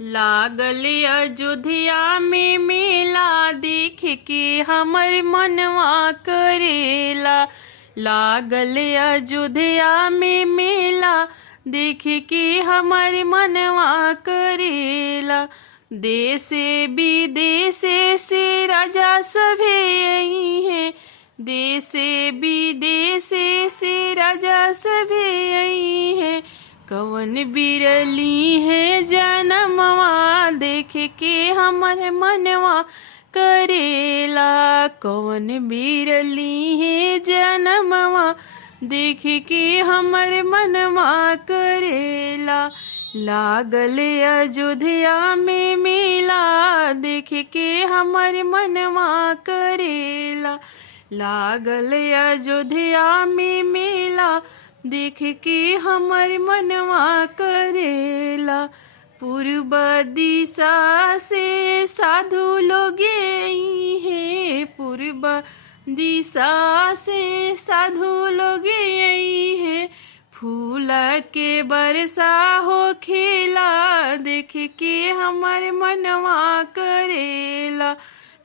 लागल अयोध्या में मेला देख के हमर मनवा करेला। लागल अयोध्या में मेला देख के हमर मनवा करेला। देश विदेश से राजा सभे आई है। देश विदेश से राजा सभे आई है। कवन बिरली है जनमवा देख के हमर मनवा करेला। कवन बिरली है जनमवा देख के हमर मनवा करेला। लागल अयोध्या में मेला देख के हमर मनवा करेला। लागल अयोध्या में मेला देख के हमर मनवा करेला। पूर्व दिशा से साधु लोग आई है। पूर्व दिशा से साधु लोग आई है। फूल के बरसा हो खेला देख के हमर मनवा करेला।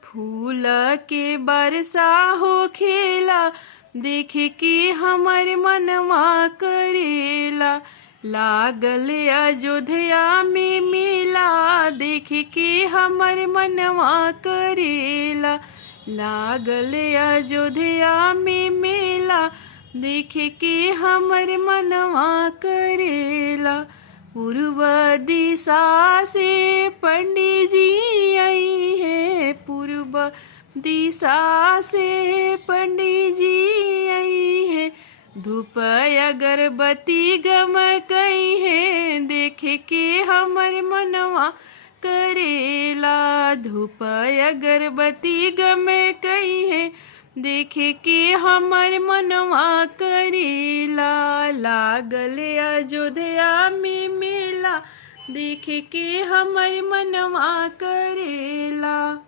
फूल के बरसा हो खेला देख के हमर मनवा करेला। लागल अयोध्या में मेला देख के हमर मनवा करेला। लागल अयोध्या में मेला देख के हमर मनवा करेला। पूर्व दिशा से पंडित जी आई है। पूर्व दिशा से पंडित जी आई है। धूप अगरबत्ती गमकई है देख के हमर मनवा करेला। धूप अगरबत्ती गमकई है देख के हमर मनवा करेला। लागल अयोध्या में मेला देख के हमर मनवा करेला।